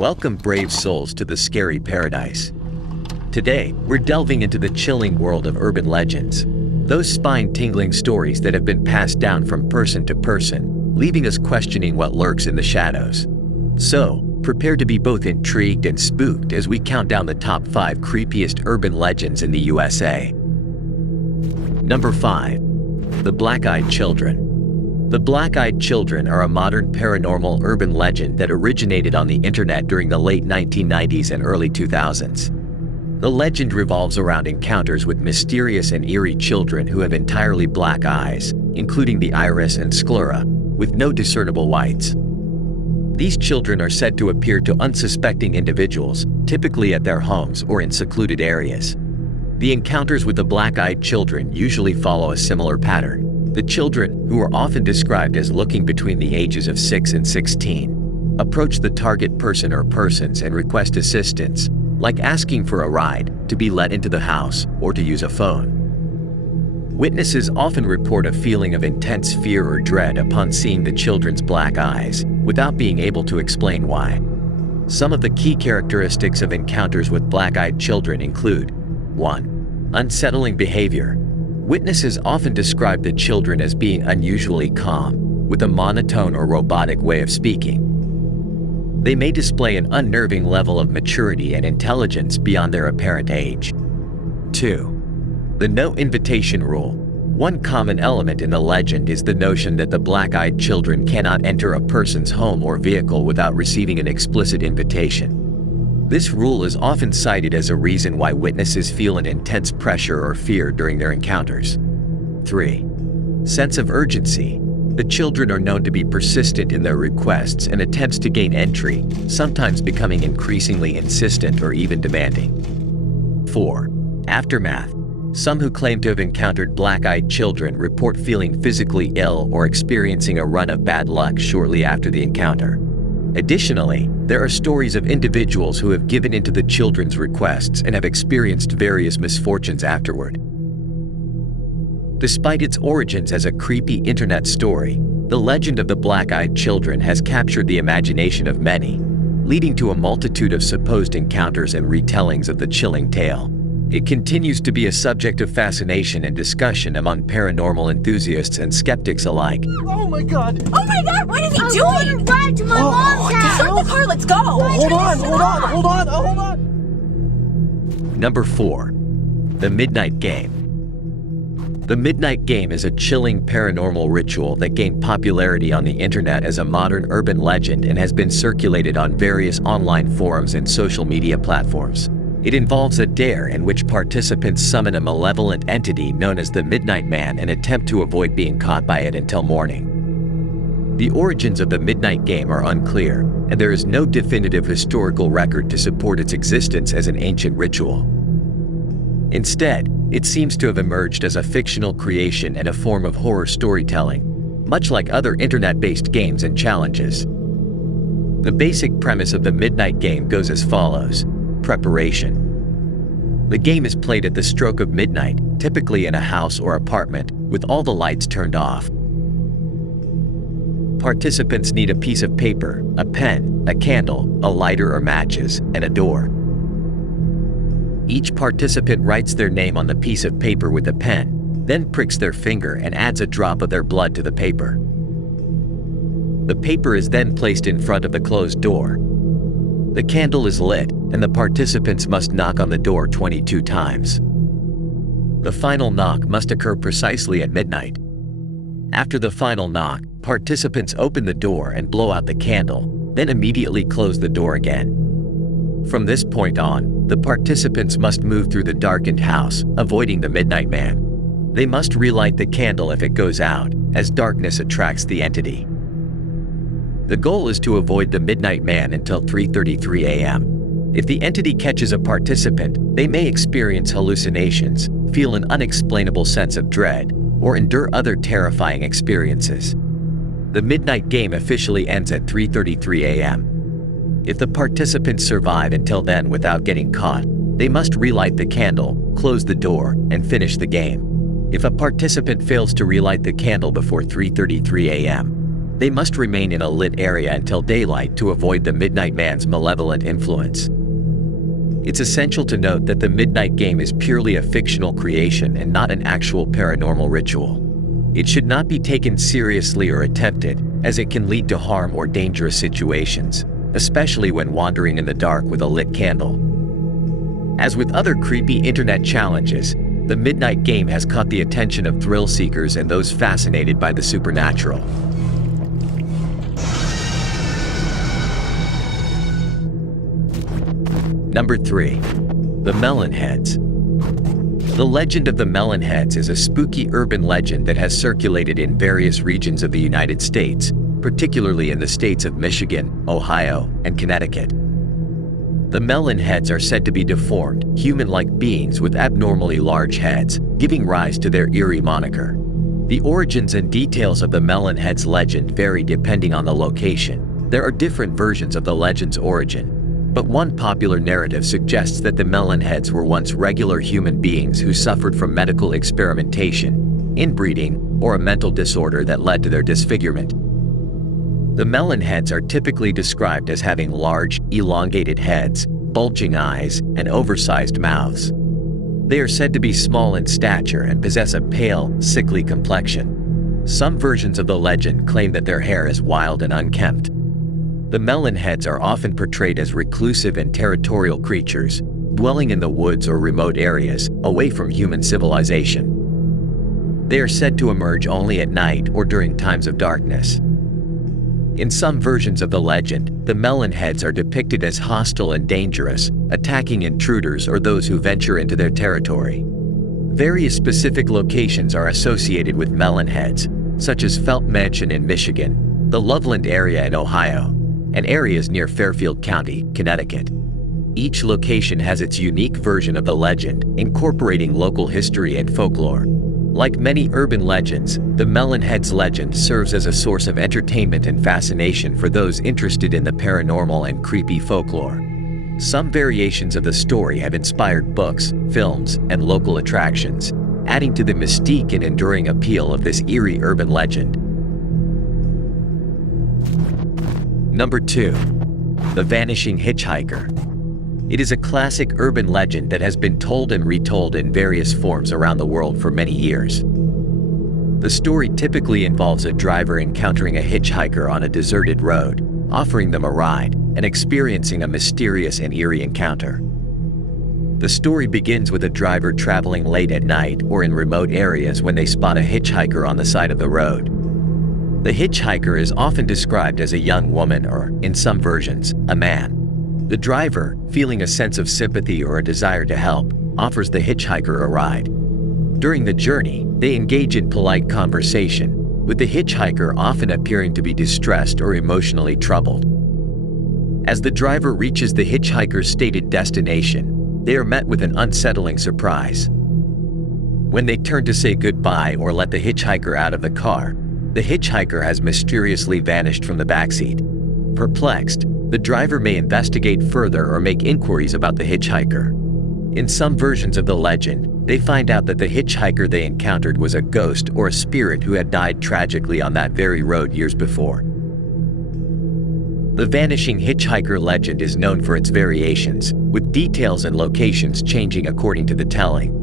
Welcome, brave souls, to the scary paradise. Today, we're delving into the chilling world of urban legends. Those spine-tingling stories that have been passed down from person to person, leaving us questioning what lurks in the shadows. So, prepare to be both intrigued and spooked as we count down the top 5 creepiest urban legends in the USA. Number 5. The Black-Eyed Children. The Black-Eyed Children are a modern paranormal urban legend that originated on the internet during the late 1990s and early 2000s. The legend revolves around encounters with mysterious and eerie children who have entirely black eyes, including the iris and sclera, with no discernible whites. These children are said to appear to unsuspecting individuals, typically at their homes or in secluded areas. The encounters with the black-eyed children usually follow a similar pattern. The children, who are often described as looking between the ages of 6 and 16, approach the target person or persons and request assistance, like asking for a ride, to be let into the house, or to use a phone. Witnesses often report a feeling of intense fear or dread upon seeing the children's black eyes, without being able to explain why. Some of the key characteristics of encounters with black-eyed children include: 1. Unsettling behavior. Witnesses often describe the children as being unusually calm, with a monotone or robotic way of speaking. They may display an unnerving level of maturity and intelligence beyond their apparent age. 2. The no invitation rule. One common element in the legend is the notion that the black-eyed children cannot enter a person's home or vehicle without receiving an explicit invitation. This rule is often cited as a reason why witnesses feel an intense pressure or fear during their encounters. 3. Sense of urgency. The children are known to be persistent in their requests and attempts to gain entry, sometimes becoming increasingly insistent or even demanding. 4. Aftermath. Some who claim to have encountered black-eyed children report feeling physically ill or experiencing a run of bad luck shortly after the encounter. Additionally, there are stories of individuals who have given into the children's requests and have experienced various misfortunes afterward. Despite its origins as a creepy internet story, the legend of the black-eyed children has captured the imagination of many, leading to a multitude of supposed encounters and retellings of the chilling tale. It continues to be a subject of fascination and discussion among paranormal enthusiasts and skeptics alike. Oh my god! Oh my god, what is he doing? I want to ride to my mom's house! Start the car, let's go! Hold on! Number 4. The Midnight Game. The Midnight Game is a chilling paranormal ritual that gained popularity on the internet as a modern urban legend and has been circulated on various online forums and social media platforms. It involves a dare in which participants summon a malevolent entity known as the Midnight Man and attempt to avoid being caught by it until morning. The origins of the Midnight Game are unclear, and there is no definitive historical record to support its existence as an ancient ritual. Instead, it seems to have emerged as a fictional creation and a form of horror storytelling, much like other internet-based games and challenges. The basic premise of the Midnight Game goes as follows. Preparation. The game is played at the stroke of midnight, typically in a house or apartment, with all the lights turned off. Participants need a piece of paper, a pen, a candle, a lighter or matches, and a door. Each participant writes their name on the piece of paper with a pen, then pricks their finger and adds a drop of their blood to the paper. The paper is then placed in front of the closed door. The candle is lit, and the participants must knock on the door 22 times. The final knock must occur precisely at midnight. After the final knock, participants open the door and blow out the candle, then immediately close the door again. From this point on, the participants must move through the darkened house, avoiding the Midnight Man. They must relight the candle if it goes out, as darkness attracts the entity. The goal is to avoid the Midnight Man until 3:33 a.m. If the entity catches a participant, they may experience hallucinations, feel an unexplainable sense of dread, or endure other terrifying experiences. The Midnight Game officially ends at 3:33 a.m. If the participants survive until then without getting caught, they must relight the candle, close the door, and finish the game. If a participant fails to relight the candle before 3:33 a.m., They must remain in a lit area until daylight to avoid the Midnight Man's malevolent influence. It's essential to note that the Midnight Game is purely a fictional creation and not an actual paranormal ritual. It should not be taken seriously or attempted, as it can lead to harm or dangerous situations, especially when wandering in the dark with a lit candle. As with other creepy internet challenges, the Midnight Game has caught the attention of thrill seekers and those fascinated by the supernatural. Number 3. The Melon Heads. The legend of the Melon Heads is a spooky urban legend that has circulated in various regions of the United States, particularly in the states of Michigan, Ohio, and Connecticut. The Melon Heads are said to be deformed, human-like beings with abnormally large heads, giving rise to their eerie moniker. The origins and details of the Melon Heads legend vary depending on the location. There are different versions of the legend's origin, but one popular narrative suggests that the Melon Heads were once regular human beings who suffered from medical experimentation, inbreeding, or a mental disorder that led to their disfigurement. The Melon Heads are typically described as having large, elongated heads, bulging eyes, and oversized mouths. They are said to be small in stature and possess a pale, sickly complexion. Some versions of the legend claim that their hair is wild and unkempt. The Melon Heads are often portrayed as reclusive and territorial creatures, dwelling in the woods or remote areas, away from human civilization. They are said to emerge only at night or during times of darkness. In some versions of the legend, the Melon Heads are depicted as hostile and dangerous, attacking intruders or those who venture into their territory. Various specific locations are associated with Melon Heads, such as Felt Mansion in Michigan, the Loveland area in Ohio, and areas near Fairfield County, Connecticut. Each location has its unique version of the legend, incorporating local history and folklore. Like many urban legends, the Melon Heads legend serves as a source of entertainment and fascination for those interested in the paranormal and creepy folklore. Some variations of the story have inspired books, films, and local attractions, adding to the mystique and enduring appeal of this eerie urban legend. Number 2. The Vanishing Hitchhiker. It is a classic urban legend that has been told and retold in various forms around the world for many years. The story typically involves a driver encountering a hitchhiker on a deserted road, offering them a ride, and experiencing a mysterious and eerie encounter. The story begins with a driver traveling late at night or in remote areas when they spot a hitchhiker on the side of the road. The hitchhiker is often described as a young woman or, in some versions, a man. The driver, feeling a sense of sympathy or a desire to help, offers the hitchhiker a ride. During the journey, they engage in polite conversation, with the hitchhiker often appearing to be distressed or emotionally troubled. As the driver reaches the hitchhiker's stated destination, they are met with an unsettling surprise. When they turn to say goodbye or let the hitchhiker out of the car, the hitchhiker has mysteriously vanished from the backseat. Perplexed, the driver may investigate further or make inquiries about the hitchhiker. In some versions of the legend, they find out that the hitchhiker they encountered was a ghost or a spirit who had died tragically on that very road years before. The Vanishing Hitchhiker legend is known for its variations, with details and locations changing according to the telling.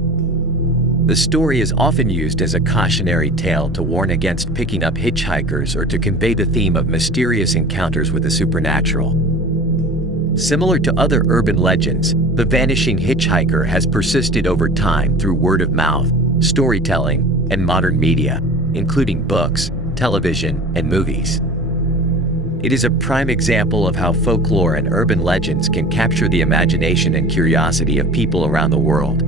The story is often used as a cautionary tale to warn against picking up hitchhikers or to convey the theme of mysterious encounters with the supernatural. Similar to other urban legends, the Vanishing Hitchhiker has persisted over time through word of mouth, storytelling, and modern media, including books, television, and movies. It is a prime example of how folklore and urban legends can capture the imagination and curiosity of people around the world.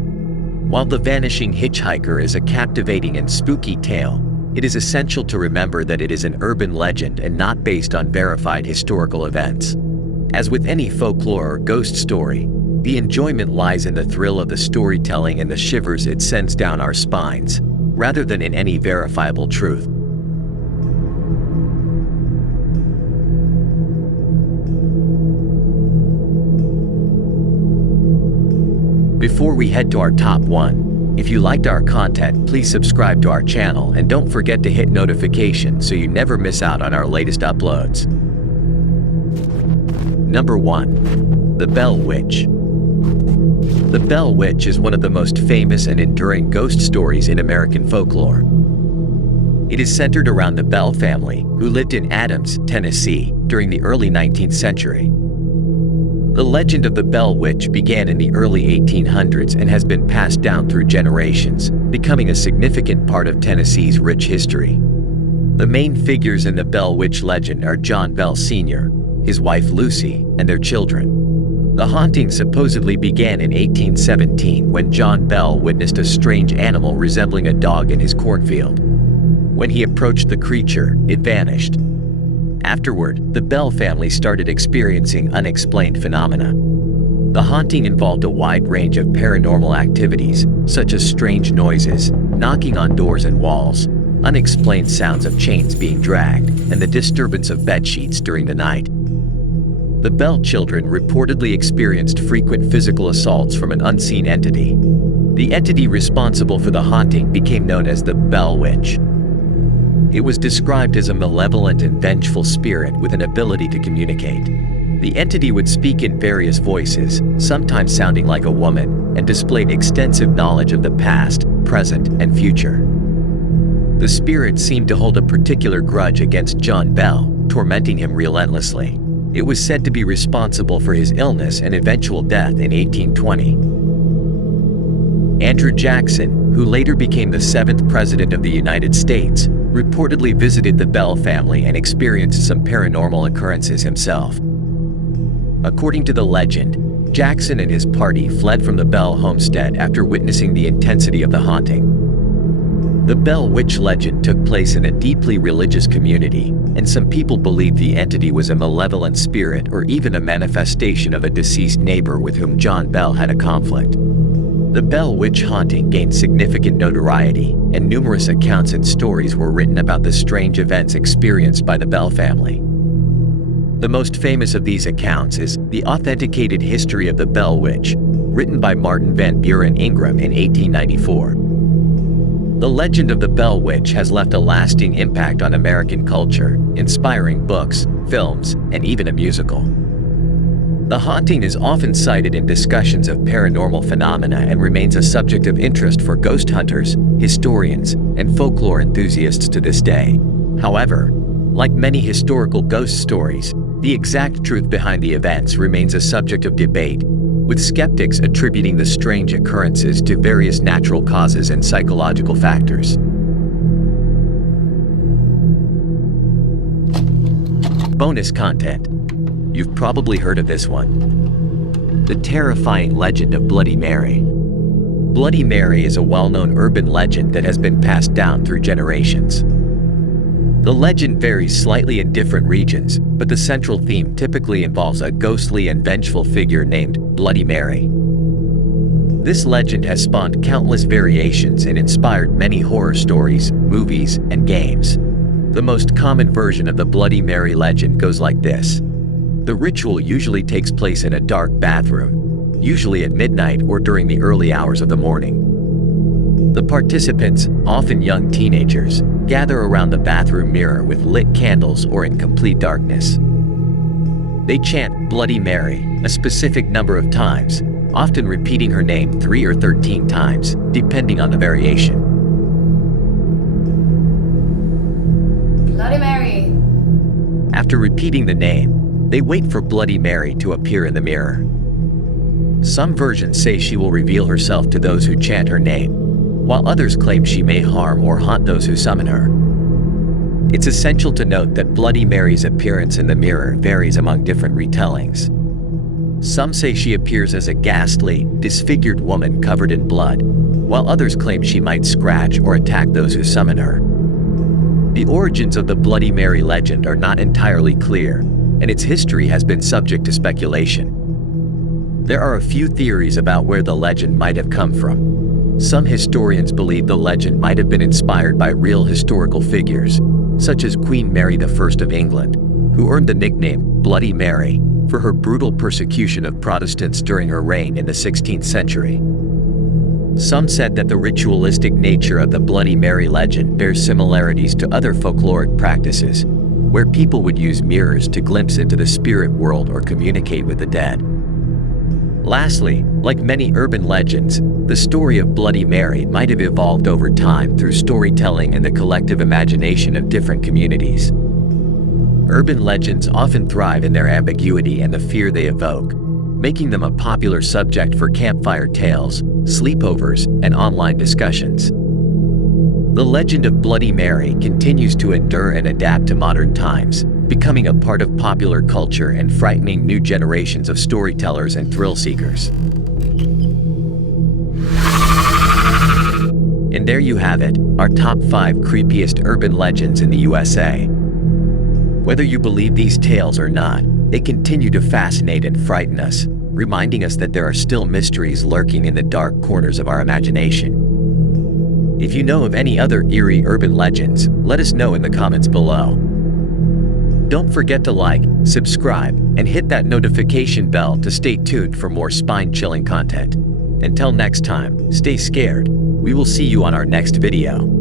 While The Vanishing Hitchhiker is a captivating and spooky tale, it is essential to remember that it is an urban legend and not based on verified historical events. As with any folklore or ghost story, the enjoyment lies in the thrill of the storytelling and the shivers it sends down our spines, rather than in any verifiable truth. Before we head to our top 1, If you liked our content, please subscribe to our channel and don't forget to hit notification so you never miss out on our latest uploads. Number 1. The Bell Witch. The Bell Witch is one of the most famous and enduring ghost stories in American folklore. It is centered around the Bell family, who lived in Adams, Tennessee, during the early 19th century. The legend of the Bell Witch began in the early 1800s and has been passed down through generations, becoming a significant part of Tennessee's rich history. The main figures in the Bell Witch legend are John Bell Sr., his wife Lucy, and their children. The haunting supposedly began in 1817 when John Bell witnessed a strange animal resembling a dog in his cornfield. When he approached the creature, it vanished. Afterward, the Bell family started experiencing unexplained phenomena. The haunting involved a wide range of paranormal activities, such as strange noises, knocking on doors and walls, unexplained sounds of chains being dragged, and the disturbance of bedsheets during the night. The Bell children reportedly experienced frequent physical assaults from an unseen entity. The entity responsible for the haunting became known as the Bell Witch. It was described as a malevolent and vengeful spirit with an ability to communicate. The entity would speak in various voices, sometimes sounding like a woman, and displayed extensive knowledge of the past, present, and future. The spirit seemed to hold a particular grudge against John Bell, tormenting him relentlessly. It was said to be responsible for his illness and eventual death in 1820. Andrew Jackson, who later became the 7th President of the United States, reportedly visited the Bell family and experienced some paranormal occurrences himself. According to the legend, Jackson and his party fled from the Bell homestead after witnessing the intensity of the haunting. The Bell Witch legend took place in a deeply religious community, and some people believed the entity was a malevolent spirit or even a manifestation of a deceased neighbor with whom John Bell had a conflict. The Bell Witch haunting gained significant notoriety, and numerous accounts and stories were written about the strange events experienced by the Bell family. The most famous of these accounts is The Authenticated History of the Bell Witch, written by Martin Van Buren Ingram in 1894. The legend of the Bell Witch has left a lasting impact on American culture, inspiring books, films, and even a musical. The haunting is often cited in discussions of paranormal phenomena and remains a subject of interest for ghost hunters, historians, and folklore enthusiasts to this day. However, like many historical ghost stories, the exact truth behind the events remains a subject of debate, with skeptics attributing the strange occurrences to various natural causes and psychological factors. Bonus content. You've probably heard of this one. The terrifying legend of Bloody Mary. Bloody Mary is a well-known urban legend that has been passed down through generations. The legend varies slightly in different regions, but the central theme typically involves a ghostly and vengeful figure named Bloody Mary. This legend has spawned countless variations and inspired many horror stories, movies, and games. The most common version of the Bloody Mary legend goes like this. The ritual usually takes place in a dark bathroom, usually at midnight or during the early hours of the morning. The participants, often young teenagers, gather around the bathroom mirror with lit candles or in complete darkness. They chant Bloody Mary a specific number of times, often repeating her name 3 or 13 times, depending on the variation. Bloody Mary. After repeating the name, they wait for Bloody Mary to appear in the mirror. Some versions say she will reveal herself to those who chant her name, while others claim she may harm or haunt those who summon her. It's essential to note that Bloody Mary's appearance in the mirror varies among different retellings. Some say she appears as a ghastly, disfigured woman covered in blood, while others claim she might scratch or attack those who summon her. The origins of the Bloody Mary legend are not entirely clear, and its history has been subject to speculation. There are a few theories about where the legend might have come from. Some historians believe the legend might have been inspired by real historical figures, such as Queen Mary I of England, who earned the nickname Bloody Mary for her brutal persecution of Protestants during her reign in the 16th century. Some said that the ritualistic nature of the Bloody Mary legend bears similarities to other folkloric practices, where people would use mirrors to glimpse into the spirit world or communicate with the dead. Lastly, like many urban legends, the story of Bloody Mary might have evolved over time through storytelling and the collective imagination of different communities. Urban legends often thrive in their ambiguity and the fear they evoke, making them a popular subject for campfire tales, sleepovers, and online discussions. The legend of Bloody Mary continues to endure and adapt to modern times, becoming a part of popular culture and frightening new generations of storytellers and thrill seekers. And there you have it, our top 5 creepiest urban legends in the USA. Whether you believe these tales or not, they continue to fascinate and frighten us, reminding us that there are still mysteries lurking in the dark corners of our imagination. If you know of any other eerie urban legends, let us know in the comments below. Don't forget to like, subscribe, and hit that notification bell to stay tuned for more spine-chilling content. Until next time, stay scared. We will see you on our next video.